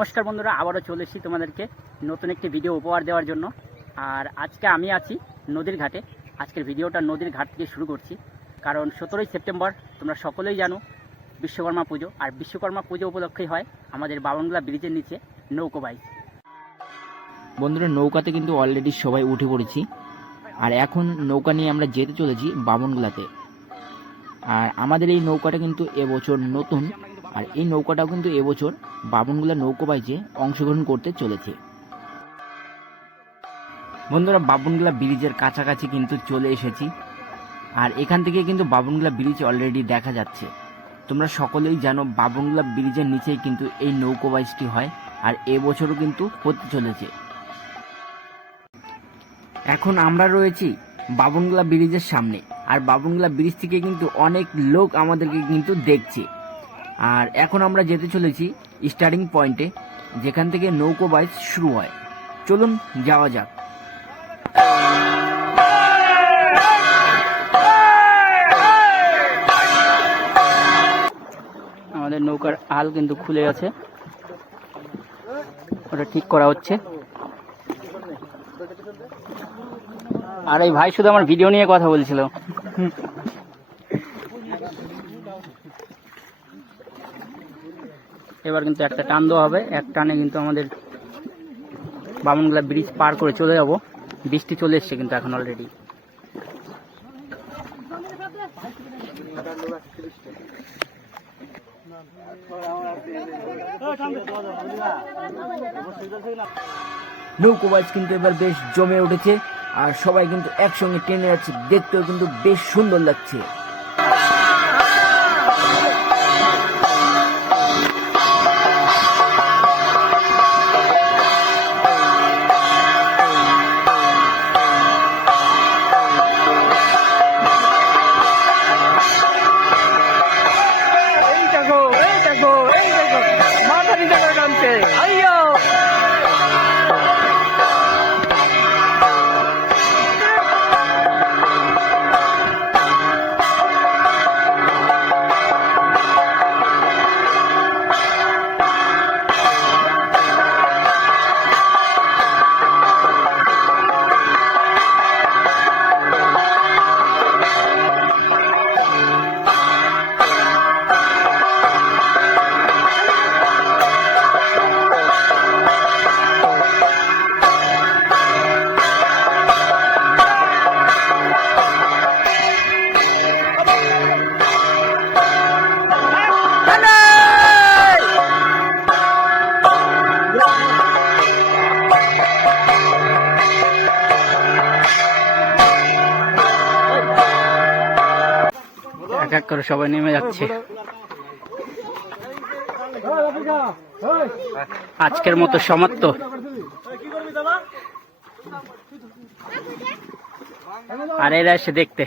নমস্কার বন্ধুরা, আবারও চলে এসেছি তোমাদেরকে নতুন একটি ভিডিও উপহার দেওয়ার জন্য। আর আজকে আমি আছি নদীর ঘাটে। আজকের ভিডিওটা নদীর ঘাট থেকে শুরু করছি, কারণ 17ই সেপ্টেম্বর তোমরা সকলেই জানো বিশ্বকর্মা পুজো। আর বিশ্বকর্মা পুজো উপলক্ষেই হয় আমাদের বামনগোলা ব্রিজের নিচে নৌকো বাইচ। বন্ধুরা, নৌকাতে কিন্তু অলরেডি সবাই উঠে পড়েছি, আর এখন নৌকা নিয়ে আমরা যেতে চলেছি বামনগোলাতে। আর আমাদের এই নৌকাটা কিন্তু এবছর নতুন, আর এই নৌকাটাও কিন্তু এবছর বামনগোলা নৌকো বাইচে অংশগ্রহণ করতে চলেছে। বন্ধুরা, বামনগোলা ব্রিজের কাছাকাছি কিন্তু চলে এসেছি, আর এখান থেকে কিন্তু বামনগোলা ব্রিজ অলরেডি দেখা যাচ্ছে। তোমরা সকলেই জানো বামনগোলা ব্রিজের নিচেই কিন্তু এই নৌকো বাইচটি হয়, আর এবছরও কিন্তু হতে চলেছে। এখন আমরা রয়েছি বামনগোলা ব্রিজের সামনে, আর বামনগোলা ব্রিজ থেকে কিন্তু অনেক লোক আমাদেরকে কিন্তু দেখছে। আর এখন আমরা যেতে চলেছি স্টার্টিং পয়েন্টে, যেখান থেকে নৌকো বাইচ শুরু হয়। চলুন যাওয়া যাক। আমাদের নৌকার আল কিন্তু খুলে গেছে, ওটা ঠিক করা হচ্ছে। আর এই ভাই শুধু আমার ভিডিও নিয়ে কথা বলছিল। এবার কিন্তু একটা টান দেওয়া হবে, এক টানে কিন্তু আমাদের বামনগোলা ব্রিজ পার করে চলে যাব। বৃষ্টি চলে এসছে কিন্তু এখন অলরেডি। নৌকো বাইচ কিন্তু এবার বেশ জমে উঠেছে, আর সবাই কিন্তু একসঙ্গে টেনে যাচ্ছে, দেখতেও কিন্তু বেশ সুন্দর লাগছে। এক এক করে সবাই নেমে যাচ্ছে। আজকের মতো সমাপ্ত। আর এরা এসে দেখতে।